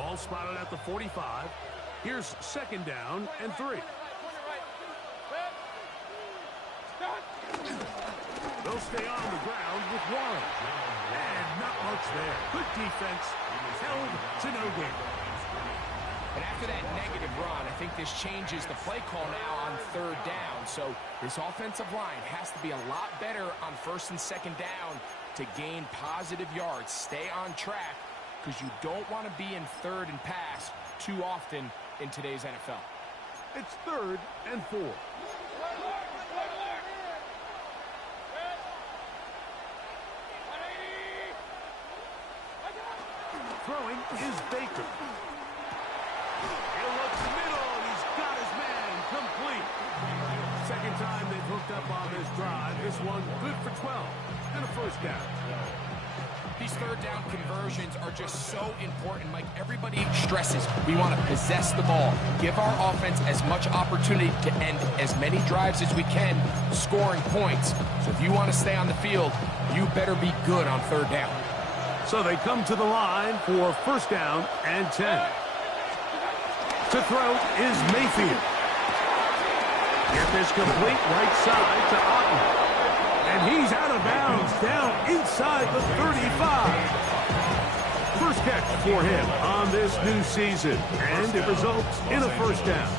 Ball spotted at the 45. Here's second down and 3. They'll stay on the ground with Warren. And not much there. Good defense. Held to no gain. And after that negative run, I think this changes the play call now on third down. So this offensive line has to be a lot better on first and second down to gain positive yards. Stay on track because you don't want to be in third and pass too often in today's NFL. It's 3rd and 4. Throwing is Baker. He looks middle. He's got his man complete. Second time they've hooked up on this drive. This one good for 12 and a first down. These third down conversions are just so important, Mike. Everybody stresses we want to possess the ball, give our offense as much opportunity to end as many drives as we can, scoring points. So if you want to stay on the field, you better be good on third down. So they come to the line for first down and 10. To throw is Mayfield. Get this complete right side to Otten. And he's out of bounds down inside the 35. First catch for him on this new season. And it results in a first down.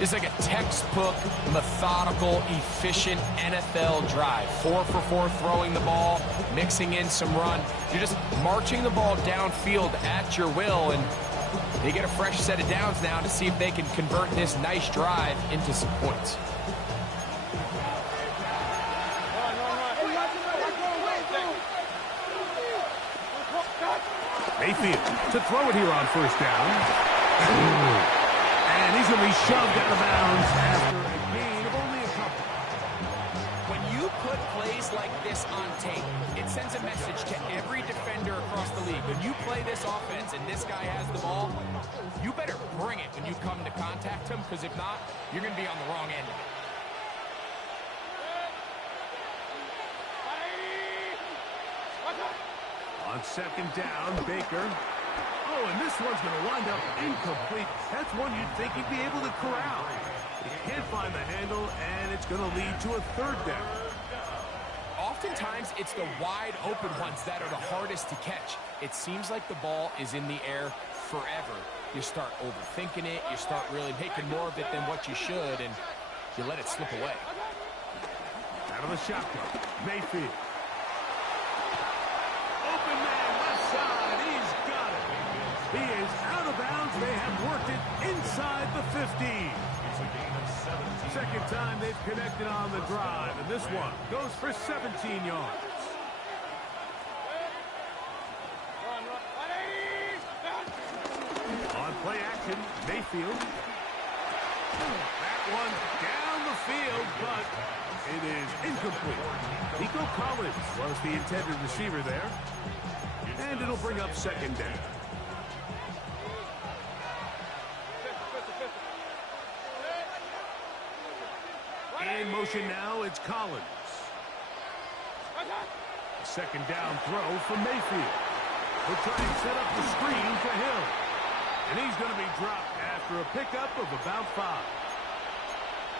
It's like a textbook, methodical, efficient NFL drive. 4 for 4 throwing the ball, mixing in some run. You're just marching the ball downfield at your will, and they get a fresh set of downs now to see if they can convert this nice drive into some points. Mayfield to throw it here on first down. And he's going to be shoved out of bounds after a gain of only a couple. When you put plays like this on tape, it sends a message to every defender across the league. When you play this offense and this guy has the ball, you better bring it when you come to contact him, because if not, you're going to be on the wrong end of it. On second down, Baker. Oh, and this one's going to wind up incomplete. That's one you'd think he'd be able to corral. He can't find the handle, and it's going to lead to a third down. Oftentimes, it's the wide open ones that are the hardest to catch. It seems like the ball is in the air forever. You start overthinking it. You start really making more of it than what you should, and you let it slip away. Out of the shotgun, Mayfield. Open man, left side. He's got it. He is out of bounds. They have worked it inside the 15. Second time they've connected on the drive, and this one goes for 17 yards. On play action, Mayfield. That one down the field, but it is incomplete. Nico Collins was the intended receiver there. And it'll bring up second down. In motion now, it's Collins. Second down throw for Mayfield. He'll try and set up the screen to Hill. And he's going to be dropped after a pickup of about 5.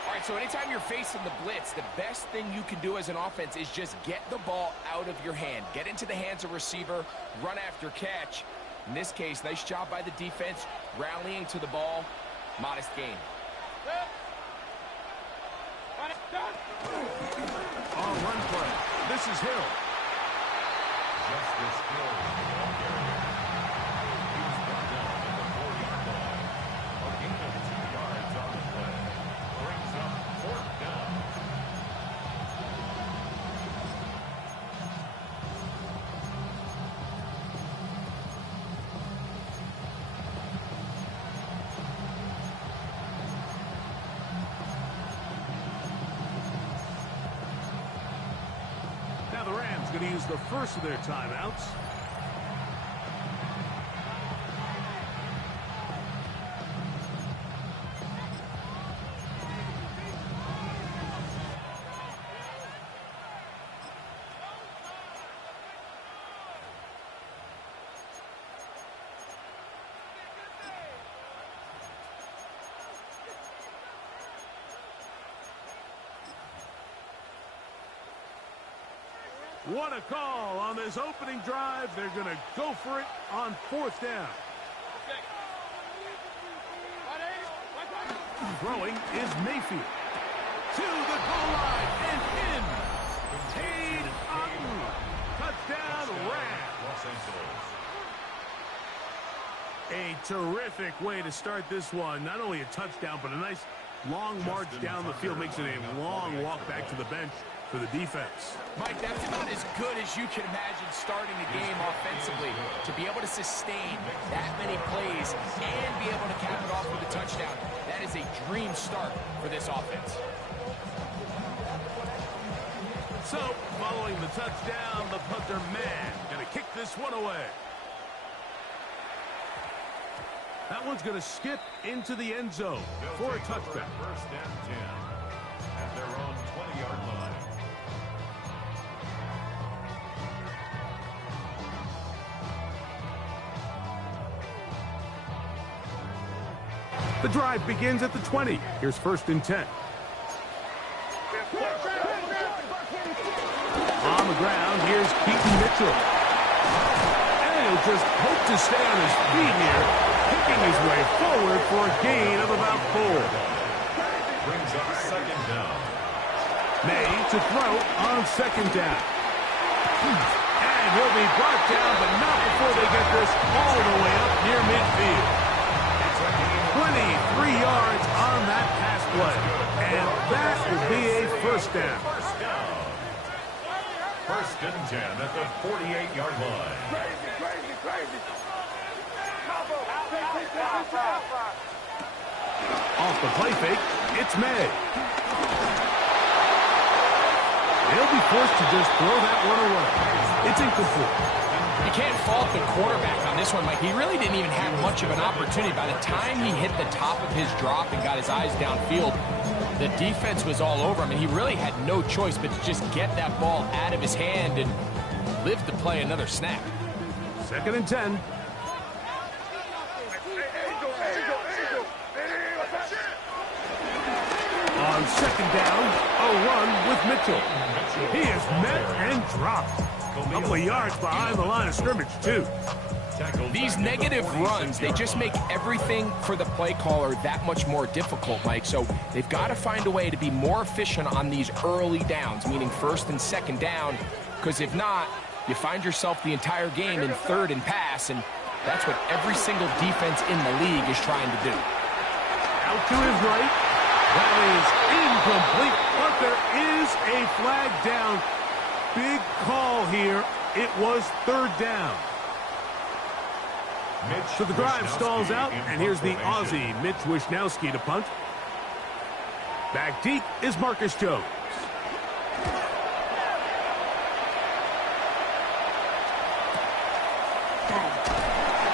All right, so anytime you're facing the blitz, the best thing you can do as an offense is just get the ball out of your hand. Get into the hands of receiver, run after catch. In this case, nice job by the defense, rallying to the ball. Modest gain. On run play, this is Hill. Justice Hill. Now the Rams going to use the first of their timeouts. What a call on this opening drive. They're going to go for it on 4th down. Throwing is Mayfield. To the goal line and in. Cade Otton. Touchdown, Rams. A terrific way to start this one. Not only a touchdown, but a nice long march down the field. Makes it a long walk back to the bench for the defense. Mike, that's about as good as you can imagine starting a game offensively. To be able to sustain that many plays and be able to cap it off with a touchdown, that is a dream start for this offense. So, following the touchdown, the punter man going to kick this one away. That one's going to skip into the end zone for a touchback. 1st and 10 at their own 20-yard line. The drive begins at the 20. Here's 1st and 10. On the ground, here's Keaton Mitchell. And he'll just hope to stay on his feet here, picking his way forward for a gain of about 4. Brings up 2nd down. May to throw on 2nd down. And he'll be brought down, but not before they get this all the way up near midfield. 23 yards on that pass play. And that will be a 1st down. 1st and 10 at the 48-yard line. Off the play fake, it's May. He'll be forced to just throw that one away. It's incomplete. You can't fault the quarterback on this one, Mike. He really didn't even have much of an opportunity. By the time he hit the top of his drop and got his eyes downfield, the defense was all over him, and he really had no choice but to just get that ball out of his hand and live to play another snap. 2nd and 10. On 2nd down, a run with Mitchell. He is met and dropped. A couple of yards behind the line of scrimmage, too. These negative runs, they just make everything for the play caller that much more difficult, Mike. So they've got to find a way to be more efficient on these early downs, meaning 1st and 2nd down, because if not, you find yourself the entire game in 3rd and pass, and that's what every single defense in the league is trying to do. Out to his right. That is incomplete, but there is a flag down. Big call here. It was 3rd down. So the drive stalls out, and here's the Aussie, Mitch Wishnowsky, to punt. Back deep is Marcus Jones.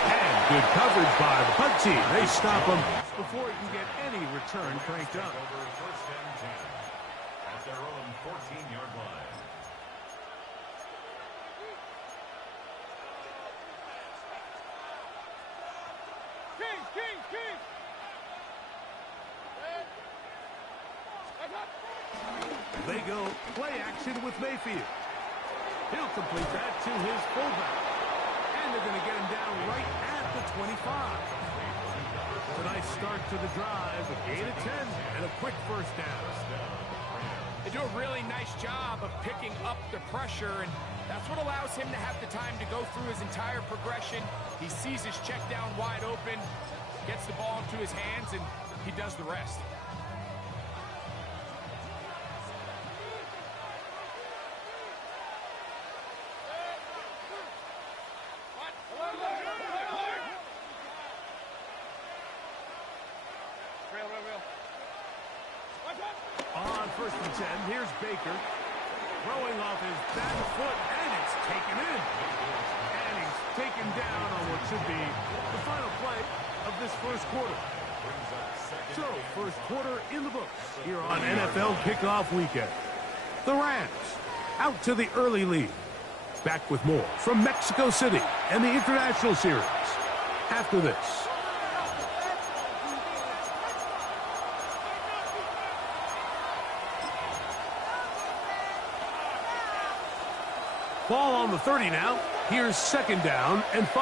And good coverage by the punt team. They stop him before he can get any return cranked up. Over 1st and 10 at their own 14-yard line. They go play action with Mayfield. He'll complete that to his fullback. And they're going to get him down right at the 25. It's a nice start to the drive. A gain of 10 and a quick 1st down. They do a really nice job of picking up the pressure, and that's what allows him to have the time to go through his entire progression. He sees his check down wide open, gets the ball into his hands, and he does the rest. On 1st and 10, here's Baker. Throwing off his back foot, and it's taken in. And he's taken down on what should be the final play of this 1st quarter. So, 1st quarter in the books here on NFL Kickoff Weekend. The Rams out to the early lead. Back with more from Mexico City and the International Series after this. On the 30 now. Here's 2nd down and 5.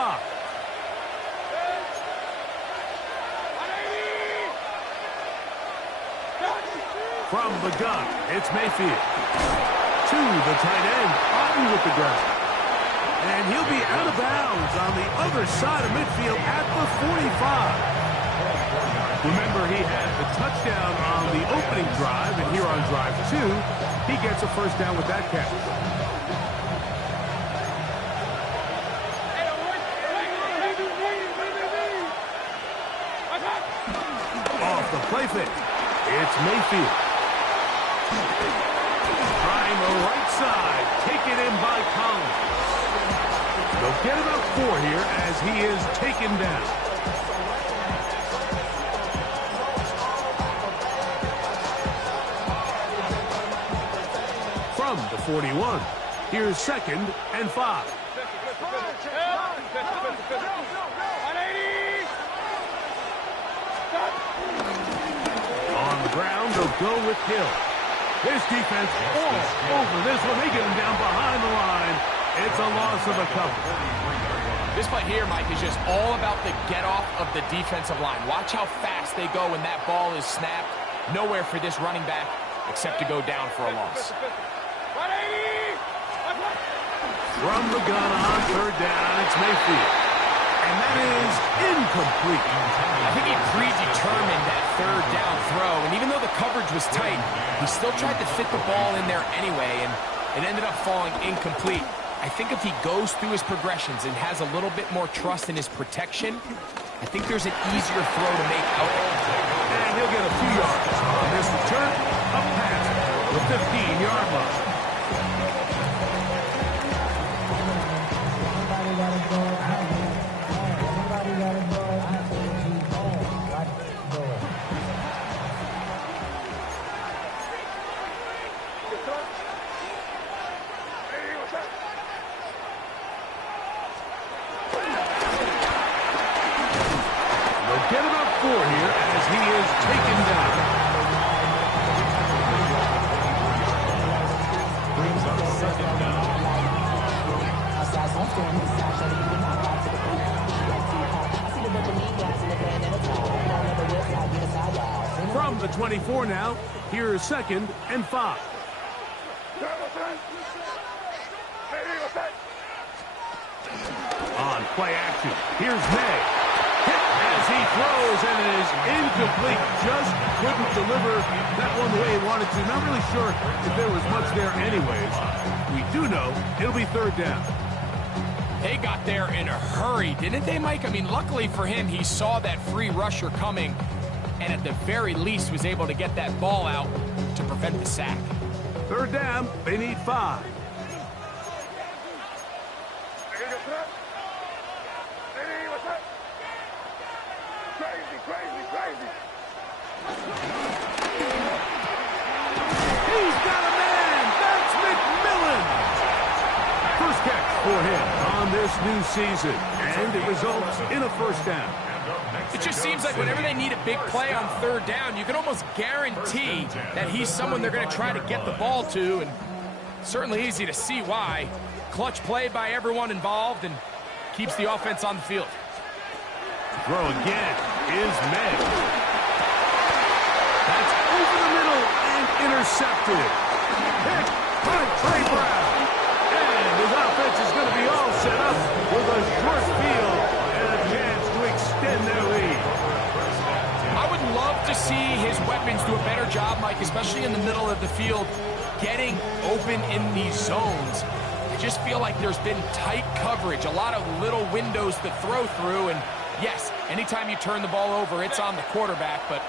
From the gun, it's Mayfield. To the tight end, Otten with the grab. And he'll be out of bounds on the other side of midfield at the 45. Remember, he had the touchdown on the opening drive, and here on drive 2, he gets a first down with that catch. Off the play fake, it's Mayfield. Trying the right side, taken in by Collins. They'll get about 4 here as he is taken down. From the 41, here's 2nd and 5. On the ground, they'll go with Hill. This defense all over this one. They get him down behind the line. It's a loss of a couple. This play here, Mike, is just all about the get-off of the defensive line. Watch how fast they go when that ball is snapped. Nowhere for this running back except to go down for a loss. From the gun on 3rd down, it's Mayfield. And that is incomplete. I think he predetermined that 3rd down throw, and even though the coverage was tight, he still tried to fit the ball in there anyway, and it ended up falling incomplete. I think if he goes through his progressions and has a little bit more trust in his protection, I think there's an easier throw to make out there. And he'll get a few yards on this return, up past the 15-yard line. Get about 4 here as he is taken down. Brings up 2nd down. From the 24 now, here's 2nd and 5. On play action, here's May. As he throws, and it is incomplete. Just couldn't deliver that one the way he wanted to. Not really sure if there was much there anyways. We do know it'll be 3rd down. They got there in a hurry, didn't they, Mike? I mean, luckily for him, he saw that free rusher coming, and at the very least was able to get that ball out to prevent the sack. 3rd down, they need 5. He's got a man. That's McMillan. First catch for him on this new season, and it results in a first down. It just seems like whenever they need a big play on 3rd down, you can almost guarantee that he's someone they're going to try to get the ball to, and certainly easy to see why. Clutch play by everyone involved and keeps the offense on the field. Throw again is May. That's over the middle and intercepted. Picked by Trey Brown. And his offense is going to be all set up with a short field and a chance to extend their lead. I would love to see his weapons do a better job, Mike, especially in the middle of the field, getting open in these zones. I just feel like there's been tight coverage, a lot of little windows to throw through, and yes, anytime you turn the ball over, it's on the quarterback, but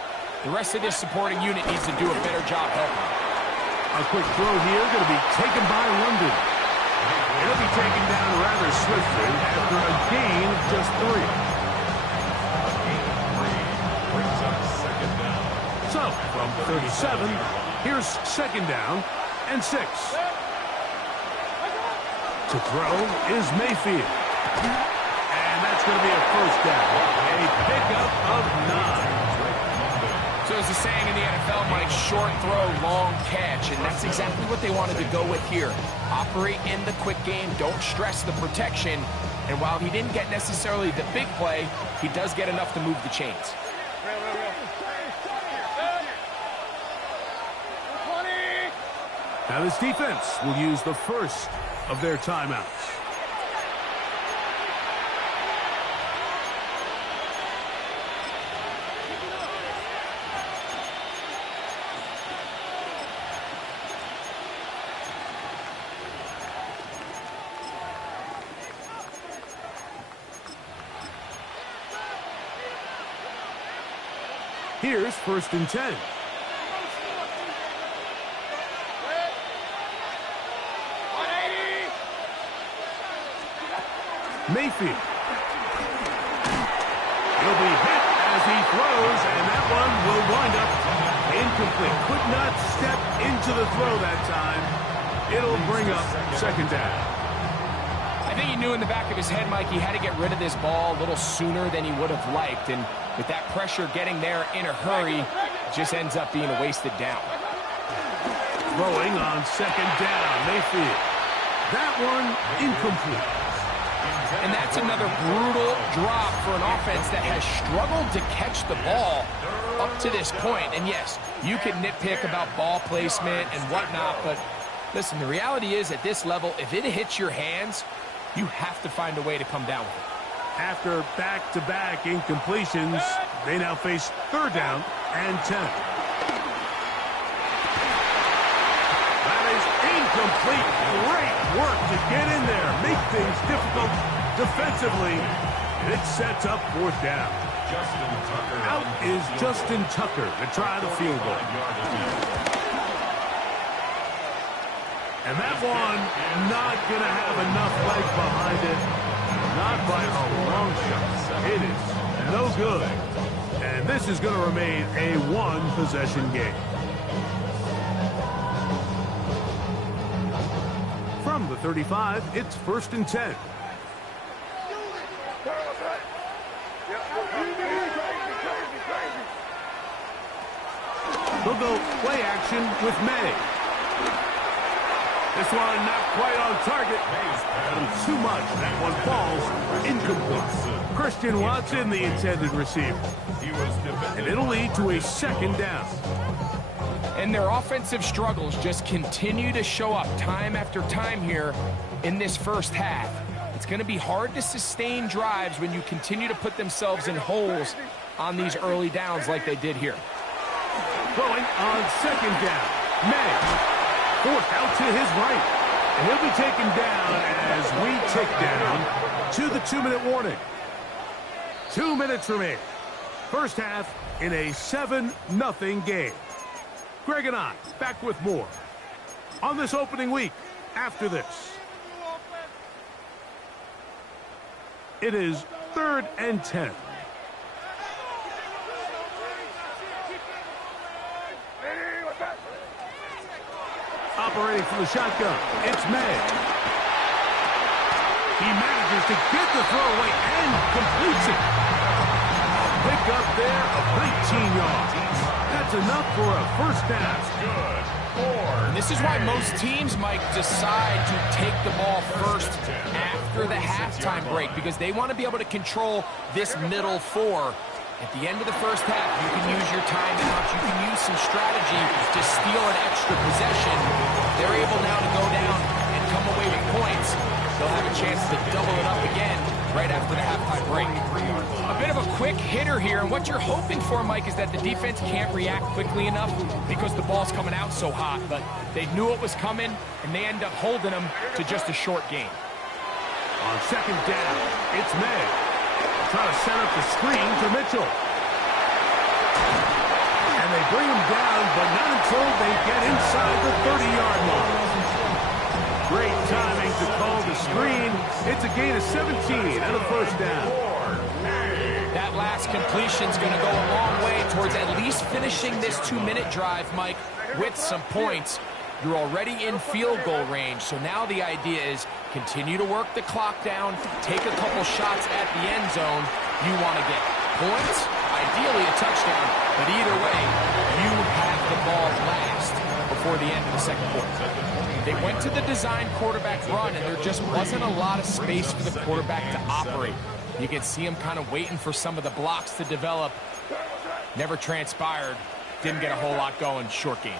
the rest of this supporting unit needs to do a better job helping. A quick throw here, going to be taken by London. It'll be taken down rather swiftly after a gain of just 3. Brings up 2nd down. So, from 37, here's 2nd down and 6. To throw is Mayfield. And that's going to be a first down. A pickup of 9. So as the saying in the NFL, Mike, short throw, long catch, and that's exactly what they wanted to go with here. Operate in the quick game, don't stress the protection, and while he didn't get necessarily the big play, he does get enough to move the chains. Now this defense will use the first of their timeouts. Here's 1st and 10. Mayfield. He'll be hit as he throws, and that one will wind up incomplete. Could not step into the throw that time. It'll bring up 2nd down. I think he knew in the back of his head, Mike, he had to get rid of this ball a little sooner than he would have liked. And with that pressure getting there in a hurry, it just ends up being a wasted down. Throwing on 2nd down, Mayfield. That one incomplete. And that's another brutal drop for an offense that has struggled to catch the ball up to this point. And yes, you can nitpick about ball placement and whatnot, but listen, the reality is at this level, if it hits your hands, you have to find a way to come down with it. After back-to-back incompletions, they now face 3rd down and 10. That is incomplete. Great work to get in there, make things difficult defensively. It sets up 4th down. Out is Justin Tucker to try the field goal. And that one not going to have enough leg behind it. Not by a long shot. It is no good. And this is going to remain a 1-possession game. From the 35, it's 1st and 10. They'll go play action with May. This one not quite on target. Too much. That one falls incomplete. Christian Watson, the intended receiver. And it'll lead to a 2nd down. And their offensive struggles just continue to show up time after time here in this first half. It's going to be hard to sustain drives when you continue to put themselves in holes on these early downs like they did here. Throwing on 2nd down. May. Forced out to his right. And he'll be taken down as we tick down to the 2-minute warning. 2 minutes remain. First half in a 7-0 game. Greg and I back with more on this opening week after this. It is 3rd and 10. Operating from the shotgun, it's May. He manages to get the throw away and completes it. Pick up there of 19 yards. That's enough for a 1st down. And this is why most teams, Mike, decide to take the ball first after the halftime break, because they want to be able to control this middle 4. At the end of the first half, you can use your timeout, you can use some strategy to steal an extra possession. They're able now to go down and come away with points. They'll have a chance to double it up again right after the halftime break. A bit of a quick hitter here, and what you're hoping for, Mike, is that the defense can't react quickly enough because the ball's coming out so hot, but they knew it was coming, and they end up holding them to just a short gain. On 2nd down, it's May. Trying to set up the screen to Mitchell. And they bring him down, but not until they get inside the 30-yard line. Great timing to call the screen. It's a gain of 17 and a 1st down. That last completion's going to go a long way towards at least finishing this 2-minute drive, Mike, with some points. You're already in field goal range, so now the idea is continue to work the clock down, take a couple shots at the end zone. You want to get points, ideally a touchdown, but either way, you have the ball last before the end of the second quarter. They went to the design quarterback run, and there just wasn't a lot of space for the quarterback to operate. You can see him kind of waiting for some of the blocks to develop. Never transpired. Didn't get a whole lot going. Short game.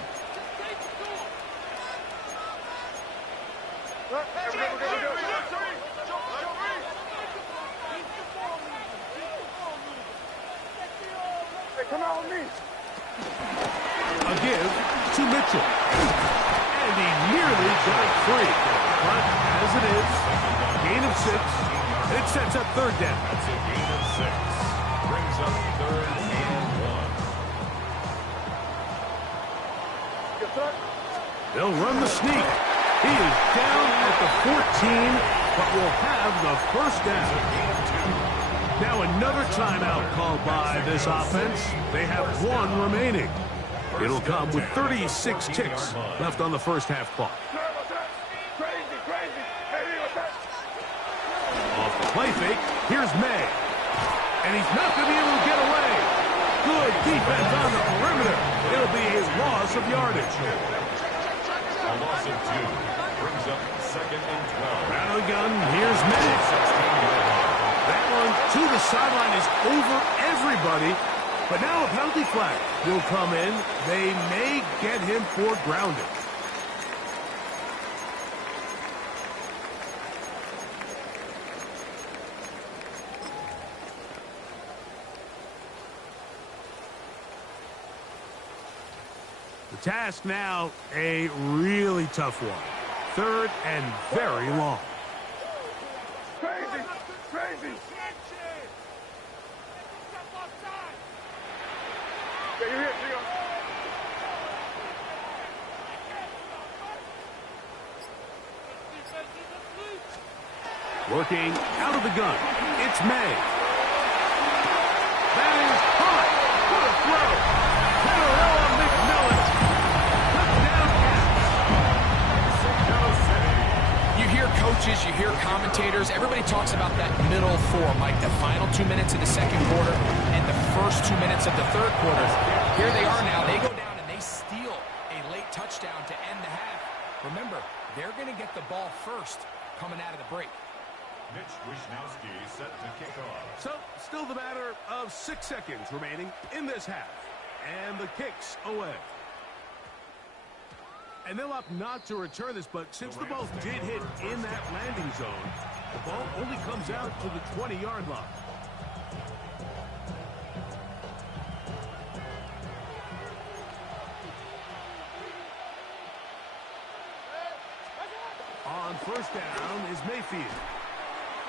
A give to Mitchell. And he nearly got it free. But as it is, gain of 6. It sets up third down. That's a gain of 6. Brings up 3rd and 1. They'll run the sneak. He is down at the 14, but will have the first down. Now another timeout called by this offense. They have 1 remaining. It'll come with 36 ticks left on the first half clock. Off the play fake, here's May. And he's not going to be able to get away. Good defense on the perimeter. It'll be a loss of yardage. A loss of 2. Brings up 2nd and 12. Out of the gun, here's May. That one to the sideline is over everybody. But now a penalty flag will come in. They may get him for grounding. The task now, a really tough one. 3rd and very long. Crazy! Crazy! Yeah, you're here. Here you go. Working out of the gun. It's May. That is high. What a throw. Cinderella McMillan. Touchdown. You hear coaches, you hear commentators. Everybody talks about that middle 4, Mike, the final 2 minutes of the second quarter and the first 2 minutes of the third quarter. Here they are now. They go down and they steal a late touchdown to end the half. Remember, they're going to get the ball first coming out of the break. Mitch Wisnowski set to kick off. So, still the matter of 6 seconds remaining in this half. And the kick's away. And they'll opt not to return this, but since the ball did hit in that landing zone, the ball only comes out to the 20-yard line. On first down is Mayfield.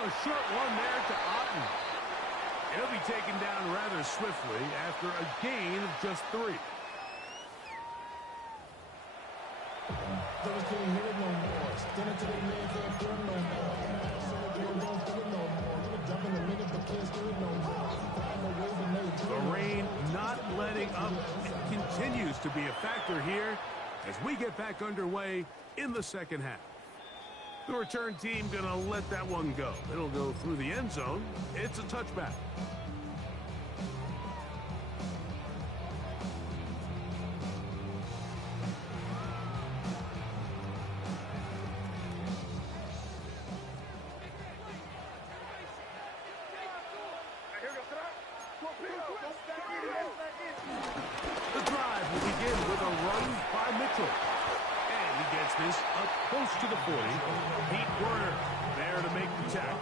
A short one there to Otten. He'll be taken down rather swiftly after a gain of just 3. The rain not letting up. It continues to be a factor here as we get back underway in the second half. The return team going to let that one go. It'll go through the end zone. It's a touchback. The drive will begin with a run by Mitchell. And he gets this up close to the 40. Pete Werner there to make the tackle.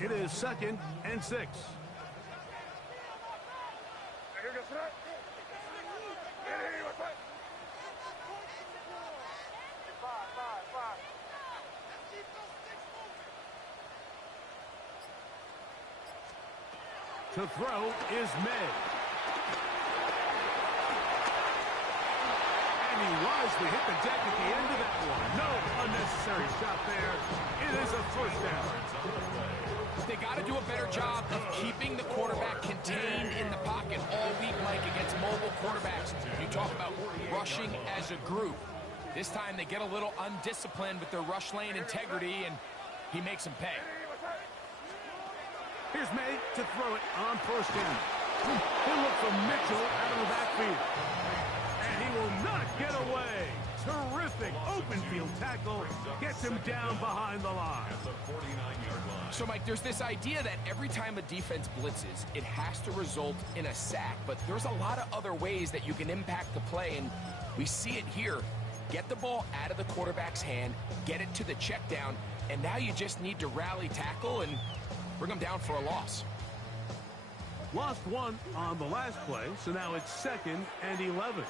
It is 2nd and 6. To throw is May. And he wisely hit the deck at the end of that one. No unnecessary shot there. It is a first down. They got to do a better job of keeping the quarterback contained in the pocket all week, Mike, against mobile quarterbacks. You talk about rushing as a group. This time they get a little undisciplined with their rush lane integrity, and he makes them pay. Here's May to throw it on first down. He'll look for Mitchell out of the backfield. And he will not get away. Terrific open field tackle. Gets him down behind the line. So, Mike, there's this idea that every time a defense blitzes, it has to result in a sack. But there's a lot of other ways that you can impact the play, and we see it here. Get the ball out of the quarterback's hand, get it to the check down, and now you just need to rally tackle and bring them down for a loss. Lost one on the last play, so now it's 2nd and 11.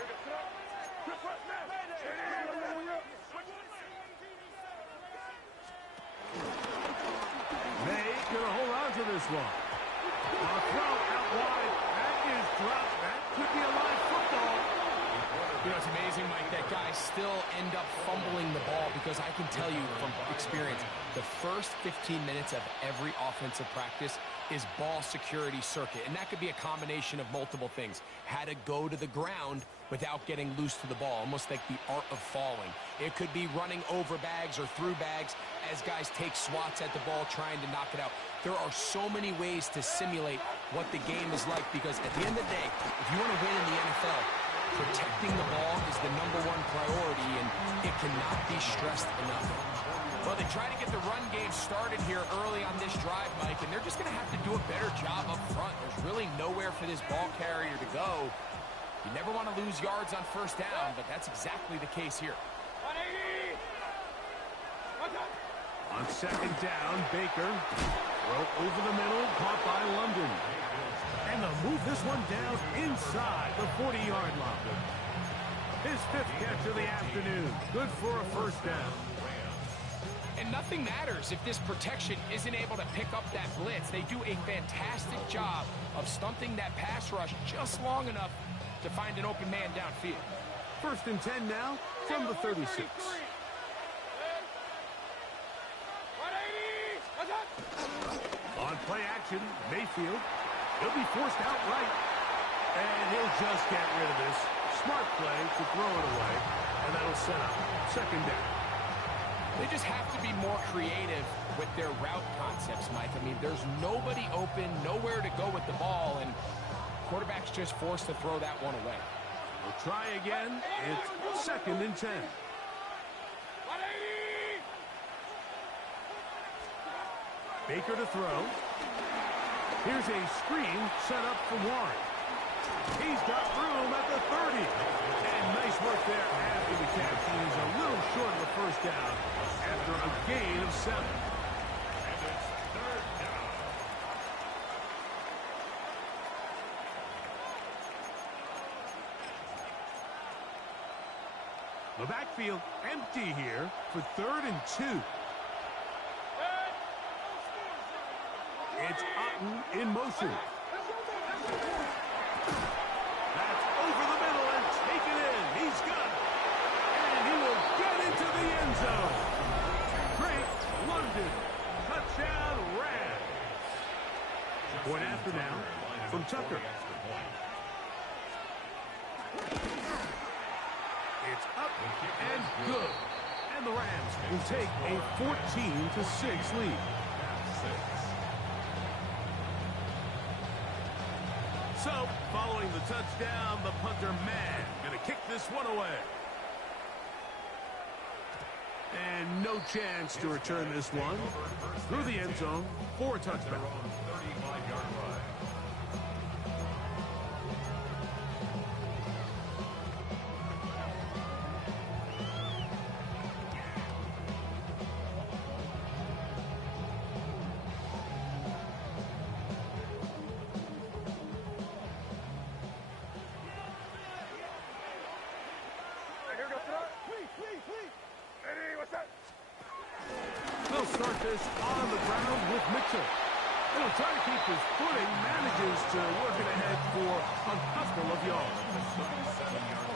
May gonna hold on to this one. A throw out wide. That is dropped. That could be a live football. You know, it's amazing, Mike, that guys still end up fumbling the ball, because I can tell you from experience, the first 15 minutes of every offensive practice is ball security circuit, and that could be a combination of multiple things. How to go to the ground without getting loose to the ball, almost like the art of falling. It could be running over bags or through bags as guys take swats at the ball trying to knock it out. There are so many ways to simulate what the game is like, because at the end of the day, if you want to win in the NFL, protecting the ball is the #1 priority, and it cannot be stressed enough. Well, they try to get the run game started here early on this drive, Mike, and they're just going to have to do a better job up front. There's really nowhere for this ball carrier to go. You never want to lose yards on first down, but that's exactly the case here. On 2nd down, Baker. Throw over the middle, caught by London. And they'll move this one down inside the 40-yard line. His 5th catch of the afternoon. Good for a first down. And nothing matters if this protection isn't able to pick up that blitz. They do a fantastic job of stumping that pass rush just long enough to find an open man downfield. 1st and 10 now from the 36. On play action, Mayfield. He'll be forced outright. And he'll just get rid of this. Smart play to throw it away. And that'll set up 2nd down. They just have to be more creative with their route concepts, Mike. I mean, there's nobody open, nowhere to go with the ball, and quarterback's just forced to throw that one away. We'll try again. It's 2nd and 10. Baker to throw. Here's a screen set up for Warren. He's got room at the 30. And nice work there after the catch. He is a little short of the first down after a gain of 7. And it's 3rd down. The backfield empty here for 3rd and 2. It's Otten in motion. That's over the middle and taken in. He's got it. And he will get into the end zone. Great London. Touchdown Rams. Point after now from Tucker. It's up and good. And the Rams will take a 14-6 lead. So, following the touchdown, the punter, man, going to kick this one away. And no chance to return this one through the end zone for a touchdown. 35-yard line. They'll start this on the ground with Mitchell. He'll try to keep his footing, manages to work it ahead for a couple of yards.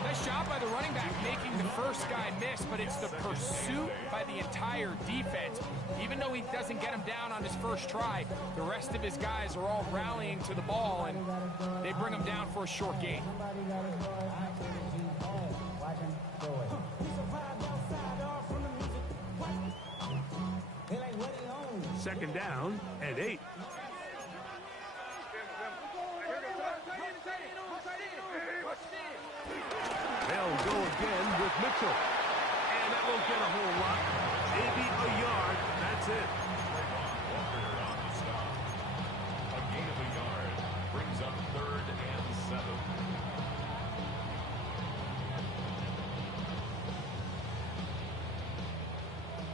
Nice job by the running back making the first guy miss, but it's the pursuit by the entire defense. Even though he doesn't get him down on his first try, the rest of his guys are all rallying to the ball, and they bring him down for a short gain. Second down and 8. They'll go again with Mitchell. And that won't get a whole lot. Maybe a yard. That's it. Walker on the stop. A gain of a yard brings up 3rd and 7.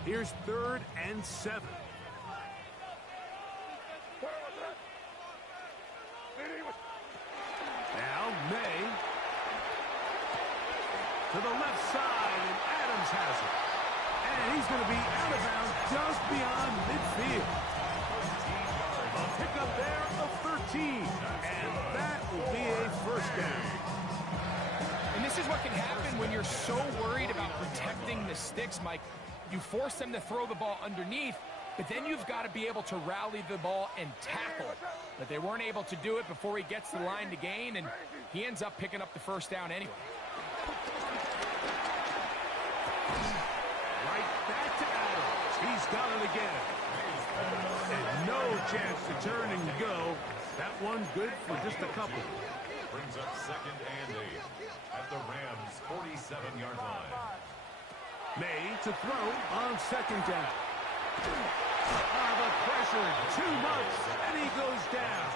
Here's 3rd and 7. Now May to the left side, and Adams has it. And he's going to be out of bounds just beyond midfield. A pickup there of 13, and that will be a first down. And this is what can happen when you're so worried about protecting the sticks, Mike. You force them to throw the ball underneath, but then you've got to be able to rally the ball and tackle. But they weren't able to do it before he gets the line to gain, and he ends up picking up the first down anyway. Right back to Adams. He's got it again. And no chance to turn and go. That one good for just a couple. Brings up 2nd and 8 at the Rams' 47-yard line. May to throw on second down. The pressure, too much, and he goes down.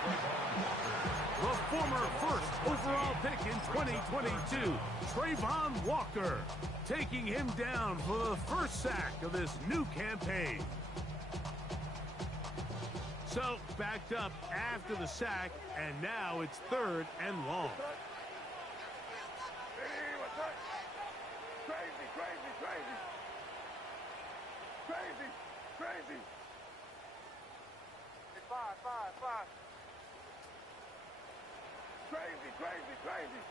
The former first overall pick in 2022, Trayvon Walker, taking him down for the first sack of this new campaign. So, backed up after the sack, and now it's 3rd and long. Crazy. Hey, five. Crazy.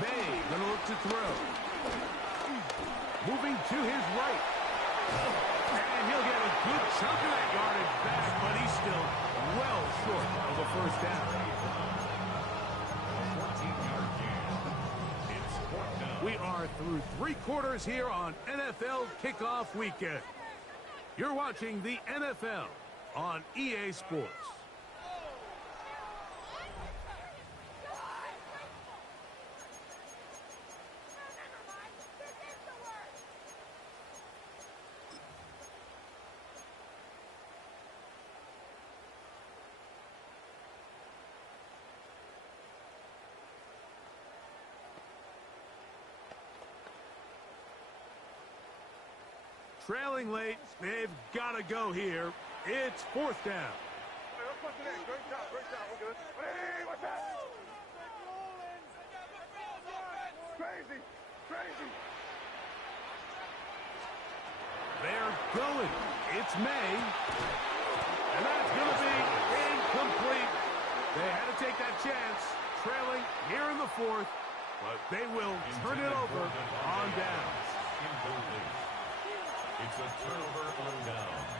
May gonna look to throw. Moving to his right. And he'll get a good chunk of that yardage back, but he's still well short of a first down. 14-yard gain. It's 4th down. We are through 3 quarters here on NFL Kickoff Weekend. You're watching the NFL on EA Sports. Trailing late, they've got to go here. It's 4th down. Hey, let's push it in. Great job. We're good. Hey, what's that? Crazy. They're going. It's May. And that's going to be incomplete. They had to take that chance, trailing here in the 4th, but they will turn it over on downs. Incomplete. It's a turnover on downs.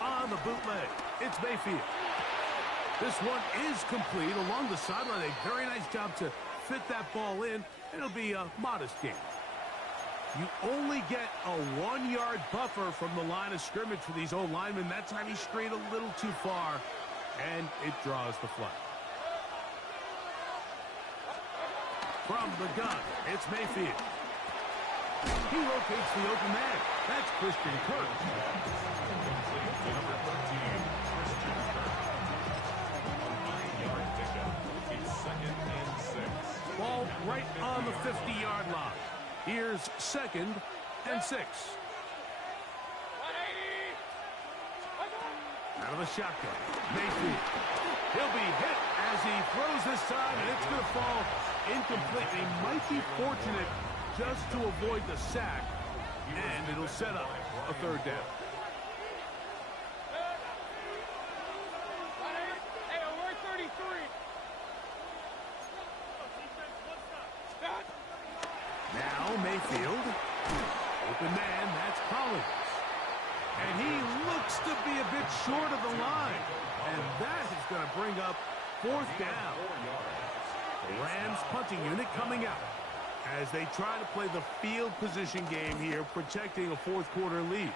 On the bootleg, it's Mayfield. This one is complete along the sideline. A very nice job to fit that ball in. It'll be a modest gain. You only get a 1-yard buffer from the line of scrimmage for these old linemen. That time he strayed a little too far, and it draws the flag. From the gun, it's Mayfield. He locates the open man. That's Christian Kirk. Complete to number 13, Christian Kirk. A 9-yard pickup. It's 2nd and 6. Ball right on the 50-yard line. Here's 2nd and 6. Out of the shotgun. Mayfield. He'll be hit as he throws this time, and it's going to fall incomplete. He might be fortunate just to avoid the sack, and it'll set up a third down. Hey, we're 33. Now Mayfield. Open man, that's Collins. And he looks to be a bit short of the line. And that is going to bring up fourth down. The Rams punting unit coming out as they try to play the field position game here, protecting a fourth quarter lead.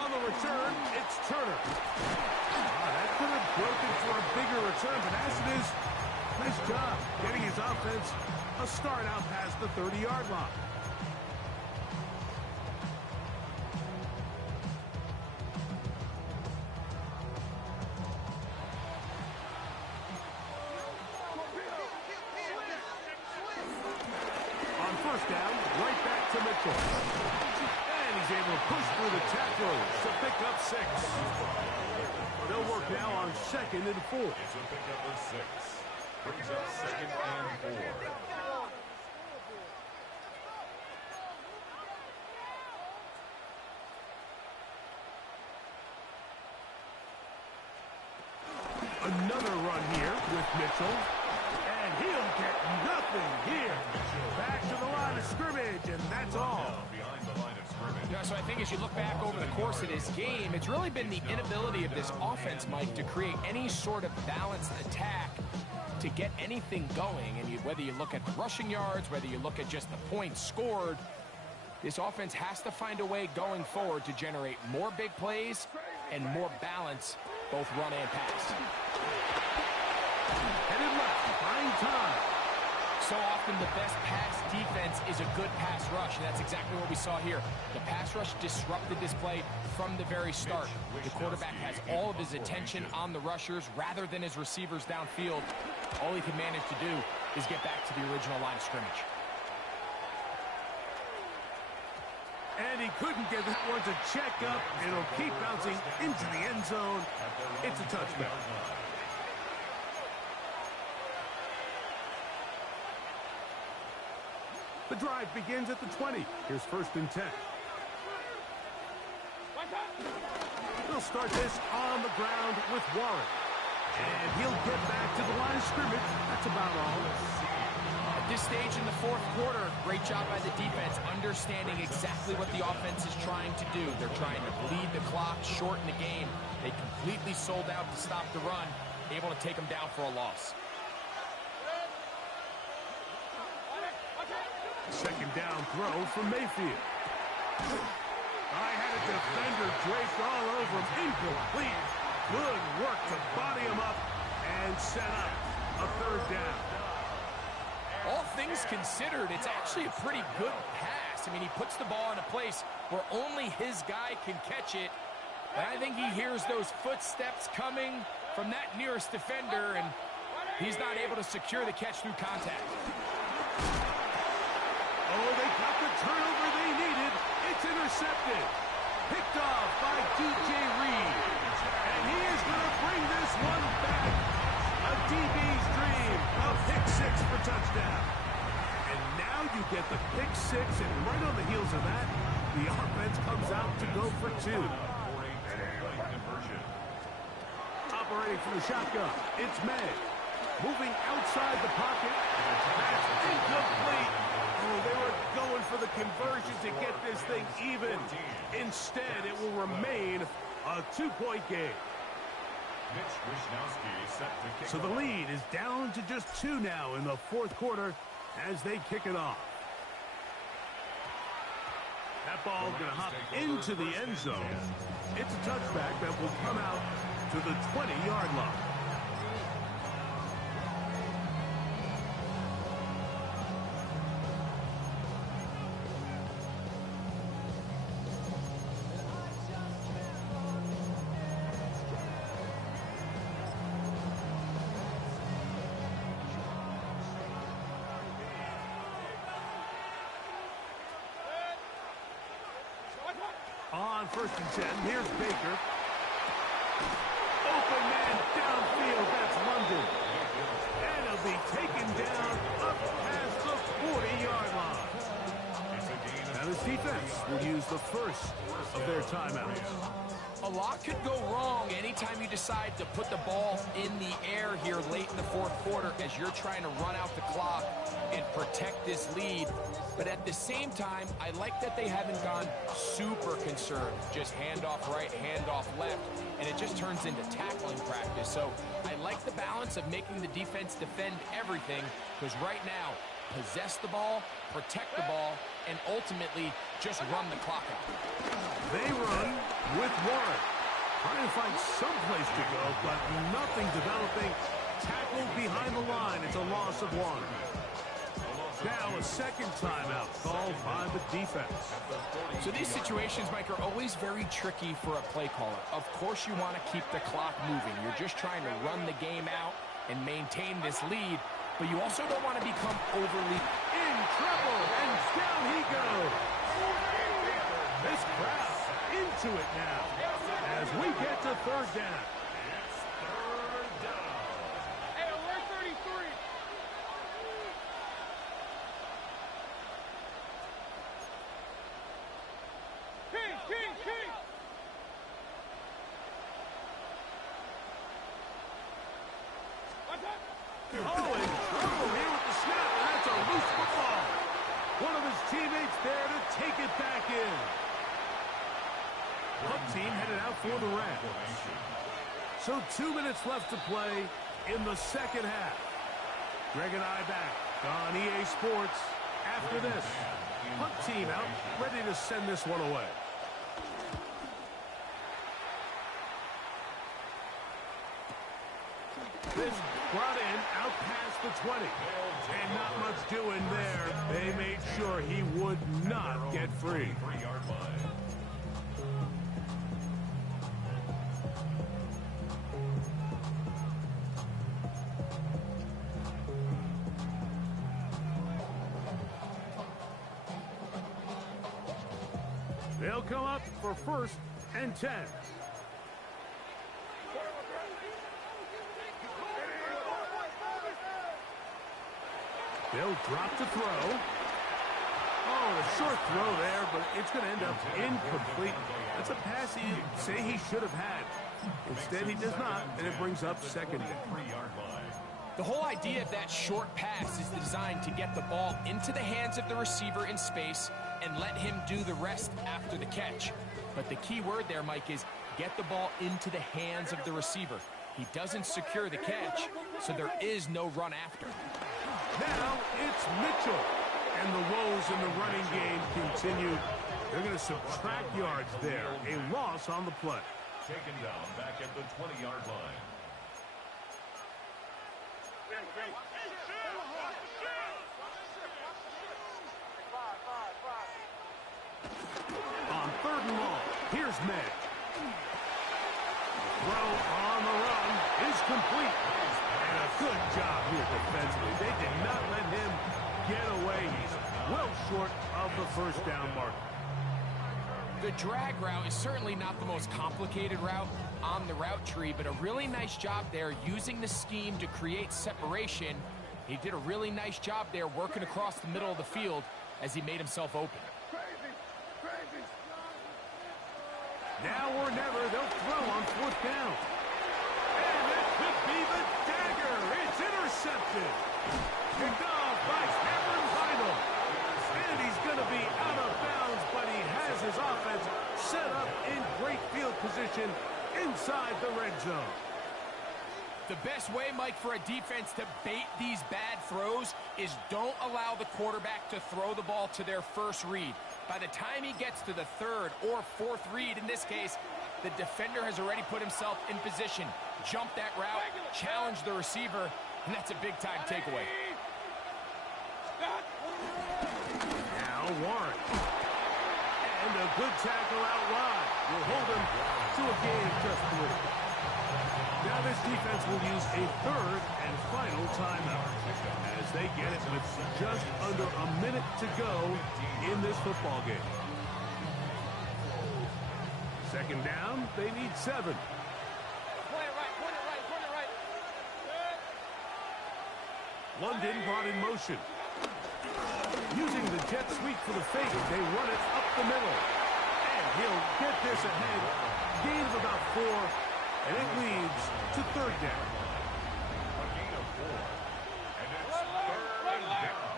On the return, it's Turner. That could have broken for a bigger return, but as it is, nice job getting his offense a start out past the 30-yard line. On first down, right back to Mitchell. And he's able to push through the tacklers to pick up 6. They'll work now on 2nd and 4. It's a pickup of 6. Brings up 2nd and 4. Another run here with Mitchell. And he'll get nothing here. Back to the line of scrimmage, and that's all. Behind the line of scrimmage. Yeah, so I think as you look back over the course of this game, it's really been the inability of this offense, Mike, to create any sort of balanced attack to get anything going. And whether you look at the rushing yards, whether you look at just the points scored, this offense has to find a way going forward to generate more big plays and more balance, both run and pass. Headed left, find time. So often the best pass defense is a good pass rush, and that's exactly what we saw here. The pass rush disrupted this play from the very start. The quarterback has all of his attention on the rushers rather than his receivers downfield. All he can manage to do is get back to the original line of scrimmage. And he couldn't get that one to check up. It'll keep bouncing into the end zone. It's a touchdown. The drive begins at the 20. Here's 1st and 10. He'll start this on the ground with Warren. And he'll get back to the line of scrimmage. That's about all. At this stage in the fourth quarter, great job by the defense, understanding exactly what the offense is trying to do. They're trying to bleed the clock, shorten the game. They completely sold out to stop the run, able to take them down for a loss. 2nd down throw from Mayfield. I had a defender draped all over him. Incomplete. Good work to body him up and set up a 3rd down. All things considered, it's actually a pretty good pass. I mean, he puts the ball in a place where only his guy can catch it. And I think he hears those footsteps coming from that nearest defender, and he's not able to secure the catch through contact. Oh, they got the turnover they needed. It's intercepted. Picked off by DJ Reed. And he is going to bring this one back. A DB's dream. A pick 6 for touchdown. And now you get the pick 6, and right on the heels of that, the offense comes out to go for 2. Operating from the shotgun, it's May. Moving outside the pocket. That's incomplete. Oh, they were going for the conversion to get this thing even. Instead, it will remain a 2-point game. So the lead is down to just 2 now in the fourth quarter as they kick it off. That ball going to hop into the end zone. It's a touchback that will come out to the 20-yard line. On on 1st and 10. Here's Baker. Open man downfield. That's London. And he'll be taken down up past the 40-yard line. Now this defense will use the first of their timeouts. A lot could go wrong anytime you decide to put the ball in the air here late in the 4th quarter as you're trying to run out the clock and protect this lead. But at the same time, I like that they haven't gone super concerned. Just handoff right, handoff left, and it just turns into tackling practice. So I like the balance of making the defense defend everything, because right now, possess the ball, protect the ball, and ultimately just run the clock out. They run with Warren. Trying to find some place to go, but nothing developing. Tackled behind the line. It's a loss of 1. Now a second timeout called by the defense. So these situations, Mike, are always very tricky for a play caller. Of course you want to keep the clock moving. You're just trying to run the game out and maintain this lead, but you also don't want to become overly in trouble, and down he goes. This crowd into it now as we get to 3rd down. It's 3rd down. Hey, alert 33. King. Oh, in trouble here with the snap, and that's a loose football. One of his teammates there to take it back in. Punt team headed out for the Rams. So 2 minutes left to play in the 2nd half. Greg and I back on EA Sports after this. Punt team out, ready to send this one away. This brought in out past the 20. And not much doing there. They made sure he would not get free. 3-yard line. They'll come up for 1st and 10. They'll drop to throw. Oh, a short throw there, but it's going to end up incomplete. That's a pass he'd say he should have had. Instead, he does not, and it brings up 2nd down. 3-yard line. The whole idea of that short pass is designed to get the ball into the hands of the receiver in space and let him do the rest after the catch. But the key word there, Mike, is get the ball into the hands of the receiver. He doesn't secure the catch, so there is no run after. Now it's Mitchell. And the woes in the running game continue. They're going to subtract yards there. A loss on the play. Taken down back at the 20-yard line. On 3rd and long, here's Meg. Throw on the run is complete. And a good job here defensively. They did not let him get away. He's well short of the 1st down mark. The drag route is certainly not the most complicated route on the route tree, but a really nice job there using the scheme to create separation. He did a really nice job there working across the middle of the field as he made himself open. Crazy. Now or never, they'll throw on 4th down. And that could be the dagger. It's intercepted. Picked off by Cameron Vinyl. And he's going to be out of bounds, but he has his offense set up in great field position inside the red zone. The best way, Mike, for a defense to bait these bad throws is don't allow the quarterback to throw the ball to their first read. By the time he gets to the 3rd or 4th read, in this case, the defender has already put himself in position. Jump that route, challenge the receiver, and that's a big-time takeaway. Now Warren. And a good tackle out wide will hold him to a gain of just 3. Now this defense will use a 3rd and final timeout as they get it with just under a minute to go in this football game. Second down, they need 7. Point it right, point it right, point it right. London brought in motion. Using the jet sweep for the fake, they run it up the middle. And he'll get this ahead. Gain of about 4, and it leads to third down. A gain of 4. And it's third down.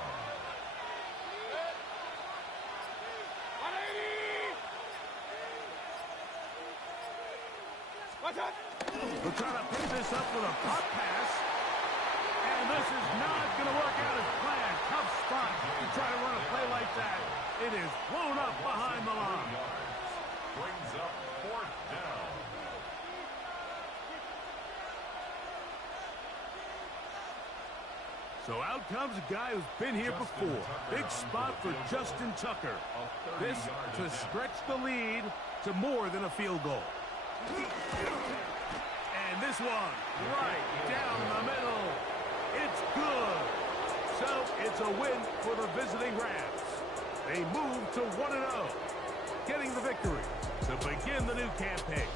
180! Watch out! We're trying to pick this up with a pop pass. And this is not going to work out as planned. Tough spot to try to run a play like that. It is blown up behind the line. Brings up fourth down. So out comes a guy who's been here before. Big spot for Justin Tucker. This to stretch the lead to more than a field goal. And this one right down the middle. It's good. So it's a win for the visiting Rams. They move to 1-0, getting the victory to begin the new campaign.